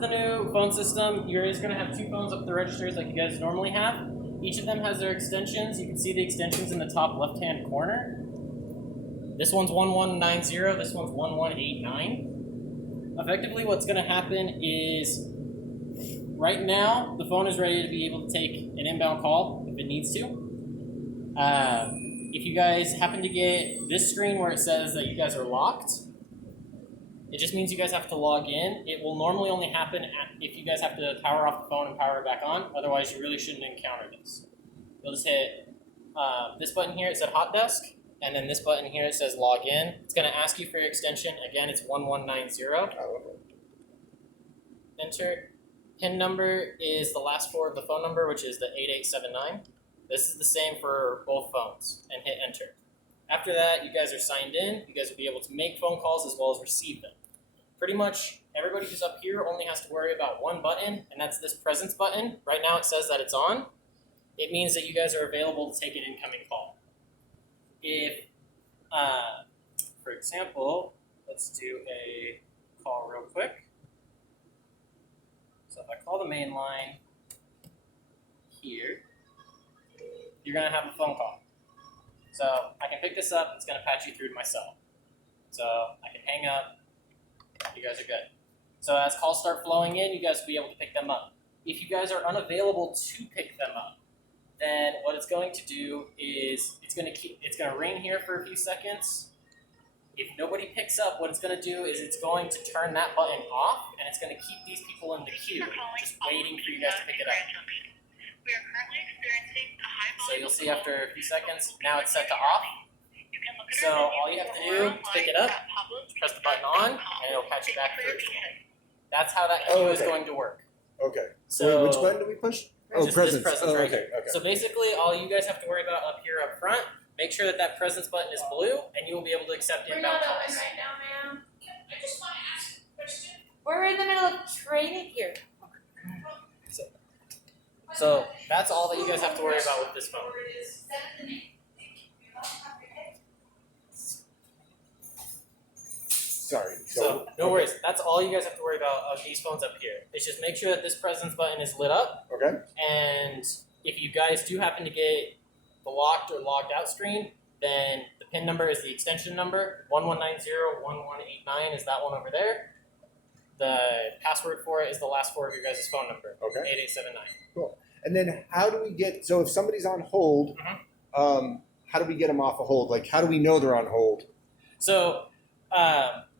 is the new phone system. You're just going to have 2 phones up the registers like you guys normally have. Each of them has their extensions. You can see the extensions in the top left-hand corner. This one's 1190, this one's 1189. Effectively, what's going to happen is, right now, the phone is ready to be able to take an inbound call if it needs to. If you guys happen to get this screen where it says that you guys are locked, it just means you guys have to log in. It will normally only happen if you guys have to power off the phone and power it back on. Otherwise, you really shouldn't encounter this. You'll just hit this button here. It said Hot Desk. And then this button here, it says Log In. It's going to ask you for your extension. Again, it's 1190. Enter. PIN number is the last 4 of the phone number, which is the 8879. This is the same for both phones. And hit Enter. After that, you guys are signed in. You guys will be able to make phone calls as well as receive them. Pretty much everybody who's up here only has to worry about one button, and that's this presence button. Right now it says that it's on. It means that you guys are available to take an incoming call. If, for example, let's do a call real quick. So if I call the main line here, you're going to have a phone call. So I can pick this up, it's going to patch you through to my cell. So I can hang up, you guys are good. So as calls start flowing in, you guys will be able to pick them up. If you guys are unavailable to pick them up, then what it's going to do is it's going to ring here for a few seconds. If nobody picks up, what it's going to do is it's going to turn that button off, and it's going to keep these people in the queue, just waiting for you guys to pick it up. We are currently experiencing a high volume. So you'll see after a few seconds, now it's set to off. So all you have to do to pick it up, press the button on, and it'll patch it back through. That's how that queue is going to work. Okay. So wait, which button do we push? just presence. this presence right here. Okay. So basically, all you guys have to worry about up here up front, make sure that that presence button is blue, and you will be able to accept inbound calls. right now, ma'am. I just want to ask a question. We're in the middle of training here. So that's all that you guys have to worry about with this phone. Sorry. So no worries. That's all you guys have to worry about of these phones up here. It's just make sure that this presence button is lit up. Okay. And if you guys do happen to get the locked or logged out screen, then the PIN number is the extension number. 1190-1189 is that one over there. The password for it is the last 4 of your guys' phone number. Okay. 8879. Cool. And then how do we get? So if somebody's on hold, how do we get them off a hold? Like, how do we know they're on hold? So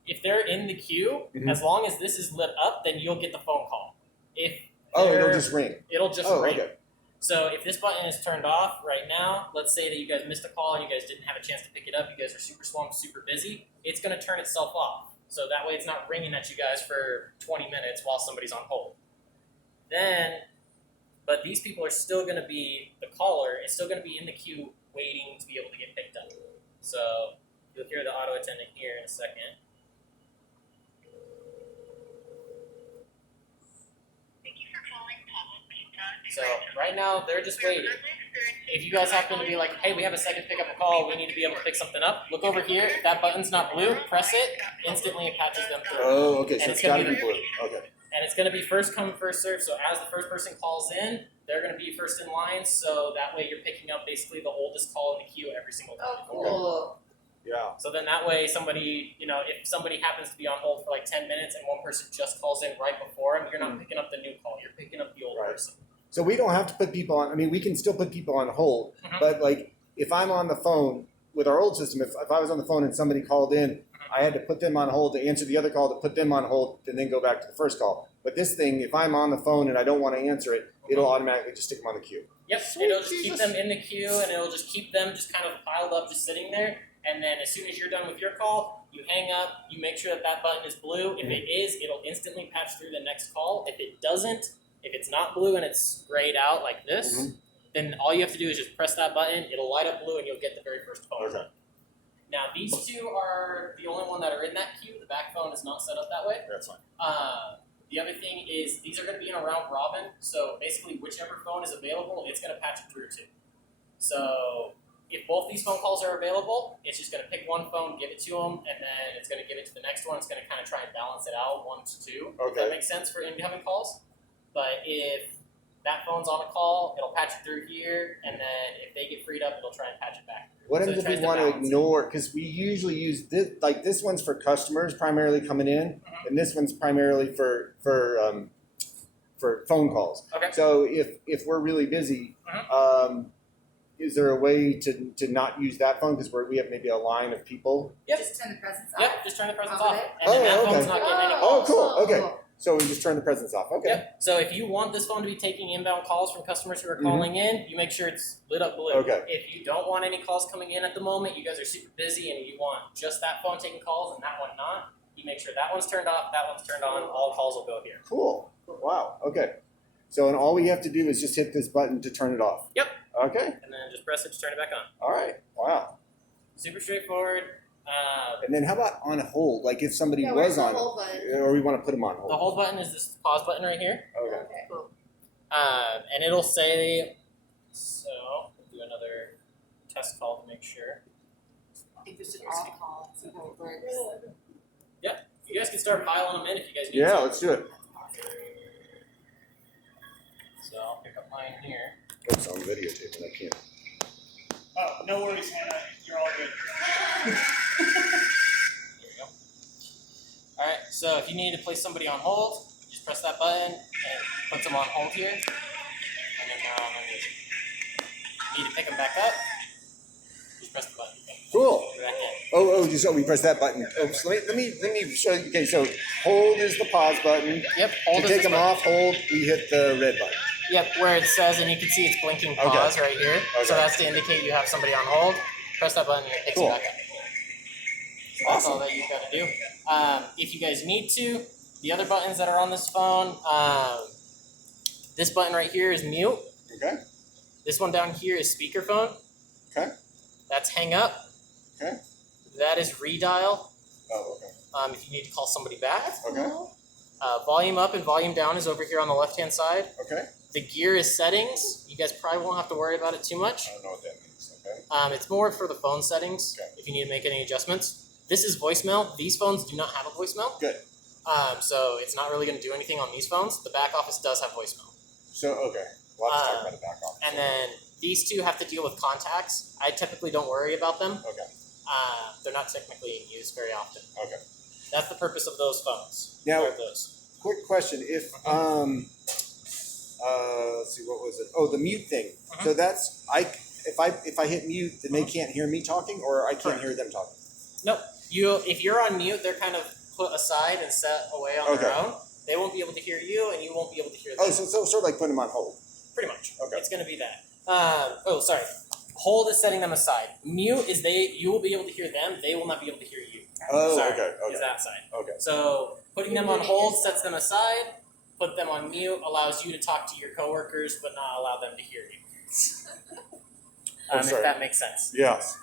if they're in the queue, as long as this is lit up, then you'll get the phone call. If it'll just ring. It'll just ring. Okay. So if this button is turned off right now, let's say that you guys missed a call and you guys didn't have a chance to pick it up, you guys are super swamped, super busy, it's going to turn itself off. So that way it's not ringing at you guys for 20 minutes while somebody's on hold. But these people are still going to be, the caller is still going to be in the queue waiting to be able to get picked up. So you'll hear the auto attendant here in a second. Thank you for calling Pablo Pizza. So right now they're just waiting. If you guys happen to be like, hey, we have a second pick up a call, we need to be able to pick something up, look over here. If that button's not blue, press it, instantly it patches them through. Oh, okay. So And it's it's gonna got to be be blue. Okay. And it's going to be first come, first serve. So as the first person calls in, they're going to be first in line. So that way you're picking up basically the oldest call in the queue every single time. Oh, cool. Yeah. So then that way somebody, if somebody happens to be on hold for like 10 minutes and one person just calls in right before them, you're not picking up the new call. You're picking up the old person. So we don't have to put people on. I mean, we can still put people on hold, but like if I'm on the phone with our old system, if I was on the phone and somebody called in, I had to put them on hold to answer the other call, to put them on hold, and then go back to the first call. But this thing, if I'm on the phone and I don't want to answer it, it'll automatically just stick them on the queue. Yep, it'll just keep them in the queue, and it'll just keep them just kind of piled up, just sitting there. And then as soon as you're done with your call, you hang up, you make sure that that button is blue. If it is, it'll instantly patch through the next call. If it doesn't, if it's not blue and it's grayed out like this, then all you have to do is just press that button. It'll light up blue, and you'll get the very first phone. Okay. Now, these two are the only one that are in that queue. The back phone is not set up that way. That's fine. The other thing is these are going to be in a round robin. So basically, whichever phone is available, it's going to patch it through to. So if both these phone calls are available, it's just going to pick one phone, give it to them, and then it's going to give it to the next one. It's going to kind of try and balance it out 1 to 2. If Okay. that makes sense for incoming calls. But if that phone's on a call, it'll patch it through here, and then if they get freed up, it'll try and patch it back through. What So it happens if tries we want to balance it. ignore? Because we usually use this. Like this one's for customers primarily coming in, Mhm. and this one's primarily for phone calls. Okay. So if we're really busy, is there a way to not use that phone because we have maybe a line of people? Yep. Just turn the presents off. Yep, just turn the presence Off off. of it? And then that Oh, phone's okay. not getting any Oh, calls. cool. Okay. So we just turn the presence off. Okay. Yep. So if you want this phone to be taking inbound calls from customers who are calling in, you make sure it's lit up blue. Okay. If you don't want any calls coming in at the moment, you guys are super busy and you want just that phone taking calls and that one not, you make sure that one's turned off, that one's turned on, all calls will go here. Cool. Wow. Okay. So and all we have to do is just hit this button to turn it off. Yep. Okay. And then just press it to turn it back on. All right. Wow. Super straightforward. And then how about on hold? Like if somebody Yeah, was where's the on, hold button? or we want to put them on The hold. hold button is this pause button right here. Okay. Okay, cool. And it'll say, so we'll do another test call to make sure. I think we should all call and see how it works. You guys can start piling them in if you guys need Yeah. to. Let's do it. So I'll pick up mine here. Oops, I'm videotaping. I can't. Oh, no worries, Hannah. You're all good. There we go. Alright, so if you need to place somebody on hold, just press that button and it puts them on hold here. And then let me need to pick them back up. Just press the button. Cool. Put it back in. Oh, just so we press that button. Oops, let me show you. Okay, so hold is the pause button. Yep, hold To is take this them button. off, hold, we hit the red button. Yep, where it says, and you can see it's blinking Okay. pause right here. So Okay. that's to indicate you have somebody on hold. Press that button and it picks Cool. it back up. So that's all that you've got to do. If you guys need to, the other buttons that are on this phone, this button right here is mute. Okay. This one down here is speakerphone. Okay. That's hang up. Okay. That is redial. Oh, okay. If you need to call somebody back. Okay. Volume up and volume down is over here on the left-hand side. Okay. The gear is settings. You guys probably won't have to worry about it too much. I don't know what that means. Okay. It's more for the phone settings Okay. if you need to make any adjustments. This is voicemail. These phones do not have a voicemail. Good. So it's not really going to do anything on these phones. The back office does have voicemail. So okay, we'll have to talk about it back off. And then these two have to deal with contacts. I typically don't worry about them. Okay. They're not technically used very often. Okay. That's the purpose of those phones. Now- Or those. Quick question: if let's see, what was it? Oh, the mute thing. Uh-huh. So that's if I hit mute, then they can't hear me talking, or I can't Correct. hear them talking. Nope. If you're on mute, they're kind of put aside and set away on their Okay. own. They won't be able to hear you, and you won't be able to hear them. Oh, so sort of like putting them on hold. Pretty much. Okay. It's going to be that. Sorry. Hold is setting them aside. Mute is you will be able to hear them. They will not be able to hear you. Oh, Sorry, okay, Is okay, that side. okay. So putting them on hold sets them aside. Put them on mute allows you to talk to your coworkers, but not allow them to hear you. I'm If sorry. that makes sense. Yes.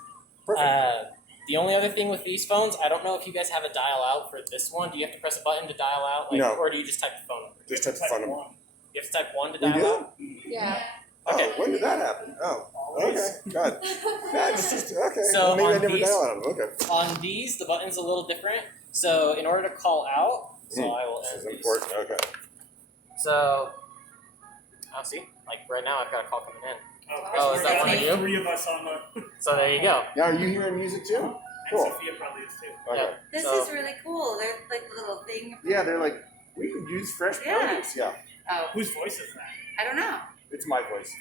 Perfect. The only other thing with these phones, I don't know if you guys have a dial out for this one. Do you have to press a button to dial out, No. or do you just type the phone number? Just type the phone number. You have to type 1 to We dial do? out. Yeah. Okay. Oh, when did that happen? Oh, okay. God. That's just okay. So Well, maybe I on never these- dial on them. Okay. On these, the button's a little different. So in order to call out, so I will This is end these. important. Okay. So, see, like right now I've got a call coming in. Oh, is that one of you? 3 of us on the. So there you go. Now, are you hearing music too? And Cool. Sophia probably is too. Okay. Yeah. This So- is really cool. There's like a little thing. Yeah, they're like, we could use fresh Yeah. produce. Yeah, Oh, Whose voice is that? I don't know. it's my voice.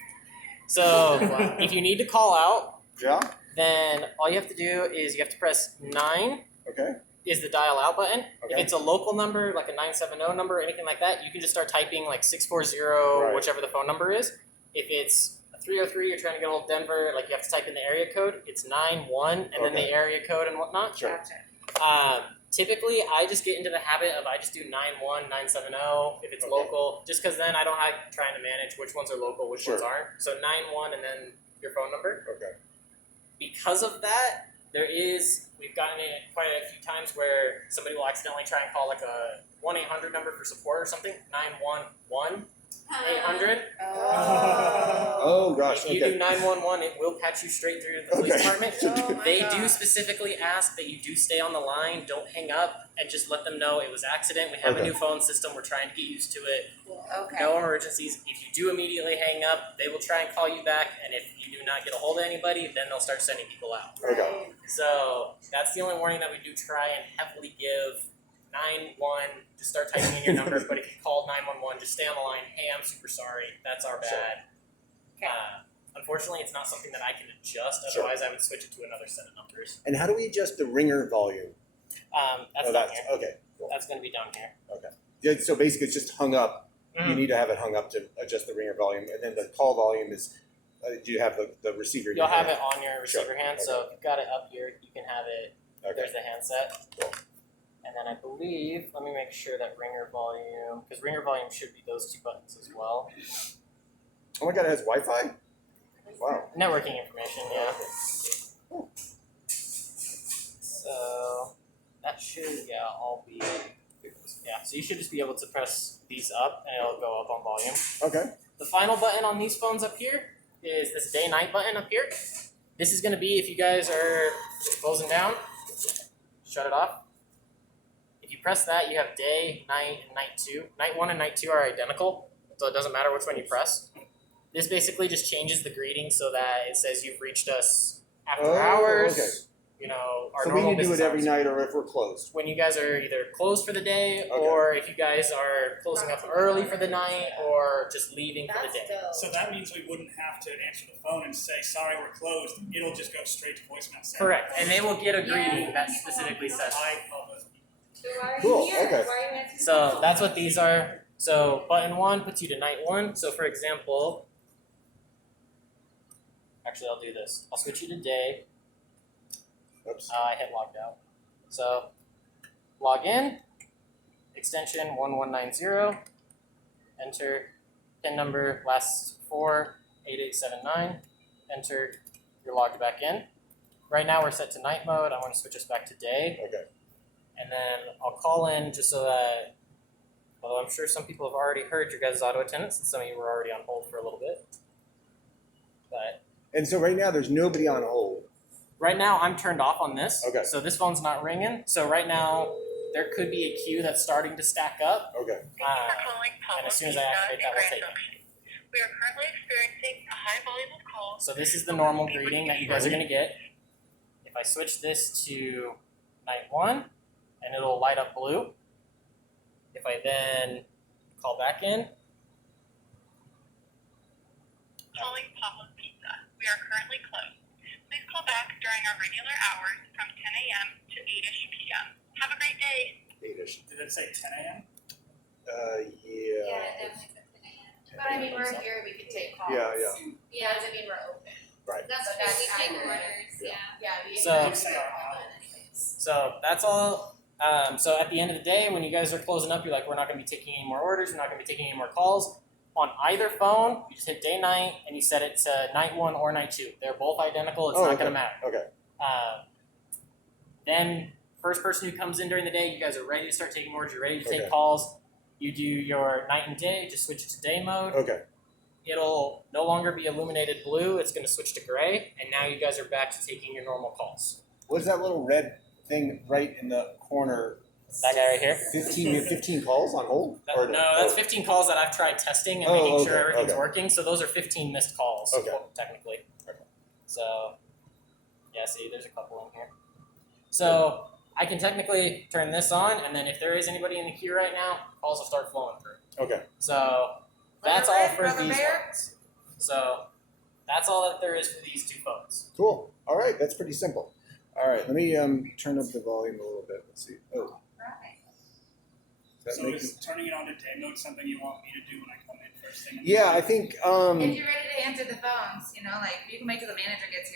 So if you need to call out, Yeah. then all you have to do is you have to press 9 Okay. is the dial out button. Okay. If it's a local number, like a 970 number or anything like that, you can just start typing like 640, Right. whichever the phone number is. If it's a 303, you're trying to get a hold of Denver, like you have to type in the area code, it's 91 and then Okay. the area code and whatnot. Sure. Gotcha. Typically, I just get into the habit of I just do 91, 970 if it's Okay. local, just because then I don't have trying to manage which ones are local, which ones Sure. aren't. So 91 and then your phone number. Okay. Because of that, we've gotten it quite a few times where somebody will accidentally try and call like a 1-800 number for support or something, 911, 800. Oh gosh. If you Okay. do 911, it will patch you straight through to the police Okay. department. Oh my They God. do specifically ask that you do stay on the line, don't hang up, and just let them know it was accident. We have a Okay. new phone system. We're trying to get used to it. Okay. No emergencies. If you do immediately hang up, they will try and call you back. And if you do not get a hold of anybody, then they'll start sending people out. Okay. So that's the only warning that we do try and heavily give. 911, just start typing in your number. But if you called 911, just stay on the line. Hey, I'm super sorry. That's our bad. Okay. Unfortunately, it's not something that I can adjust. Sure. Otherwise, I would switch it to another set of numbers. And how do we adjust the ringer volume? That's Oh, down here. okay. Cool. That's going to be down here. Yeah, so basically, it's just hung up. You Mhm. need to have it hung up to adjust the ringer volume, and then the call volume is. Do you have the receiver? in You'll your have hand? it on your receiver hand. So if you've got it up here, you can have it. Okay. There's the handset. Cool. And then I believe, let me make sure that ringer volume, because ringer volume should be those two buttons as well. Oh my God! It has Wi-Fi. Wow. Networking information, yeah. So that should, all be, so you should just be able to press these up and it'll go up on volume. Okay. The final button on these phones up here is this day-night button up here. This is going to be if you guys are just closing down, shut it off. If you press that, you have day, night, and night 2. Night 1 and night 2 are identical, so it doesn't matter which one you press. This basically just changes the greeting so that it says you've reached us after Oh, hours. okay. You know, our So we normal need to do it business every hours. night, or if we're closed. When you guys are either closed for the day, Okay. or if you guys are closing up early for the night, or just leaving for the day. So that means we wouldn't have to answer the phone and say, sorry, we're closed. It'll just go straight to voicemail. saying, Correct, and they will get a greeting that specifically says. I call those people. So why are Cool, you here? okay. Why are you answering So the phone? that's what these are. So button 1 puts you to night 1. So for example, actually I'll do this. I'll switch you to day. Oops. I hit logged out. So log in, extension 1190, enter PIN number last 4 8879, enter, you're logged back in. Right now we're set to night mode. I want to switch us back to day. Okay. And then I'll call in just so that, although I'm sure some people have already heard your guys' auto attendants, and some of you were already on hold for a little bit. But And so right now, there's nobody on hold. right now I'm turned off on this. Okay. So this phone's not ringing. So right now there could be a queue that's starting to stack up. Okay. Thank you for calling and as Public soon as I Pizza activate in that, we'll Grand take it. Junction. We are currently experiencing a high volume of calls. So this is the normal greeting that you guys are gonna get. If I switch this to night 1, and it'll light up blue. If I then call back in, Calling Public Pizza. We are currently closed. Please call back during our regular hours from 10 a.m. to 8ish p.m. Have a great day. 8ish. Did it say 10 a.m.? Yeah. definitely something in it. But I mean, we're here, we can take calls. Yeah. Yeah, doesn't mean we're open. Right. That's So what that's we take accurate. orders, yeah. Yeah, we So- can Did it say our hours? so that's all. So at the end of the day, when you guys are closing up, you're like, we're not going to be taking any more orders. We're not going to be taking any more calls. On either phone, you just hit day night and you set it to night 1 or night 2. They're both identical. It's Oh, not okay. going to matter. Okay. Then first person who comes in during the day, you guys are ready to start taking orders. You're ready to take Okay. calls. You do your night and day. Just switch it to day mode. Okay. It'll no longer be illuminated blue. It's going to switch to gray, and now you guys are back to taking your normal calls. What's that little red thing right in the corner? That guy right here. 15 calls on hold? Or No, that's 15 calls that I've tried testing and Oh, making sure okay, everything's okay. working. So those are 15 missed calls, Okay. technically. So, yeah, see, there's a couple in here. So I can technically turn this on, and then if there is anybody in the queue right now, calls will start flowing through. Okay. So that's all Brother Red, for Brother these Bear? ones. So that's all that there is for these 2 phones. Cool. All right. That's pretty simple. All right. Let me turn up the volume a little bit. Let's see. Oh. Right. Does that So make is turning it on to day mode something you want me to do when I come in first thing? in the Yeah, morning? I think. If you're ready to answer the phones, like you can wait till the manager gets here.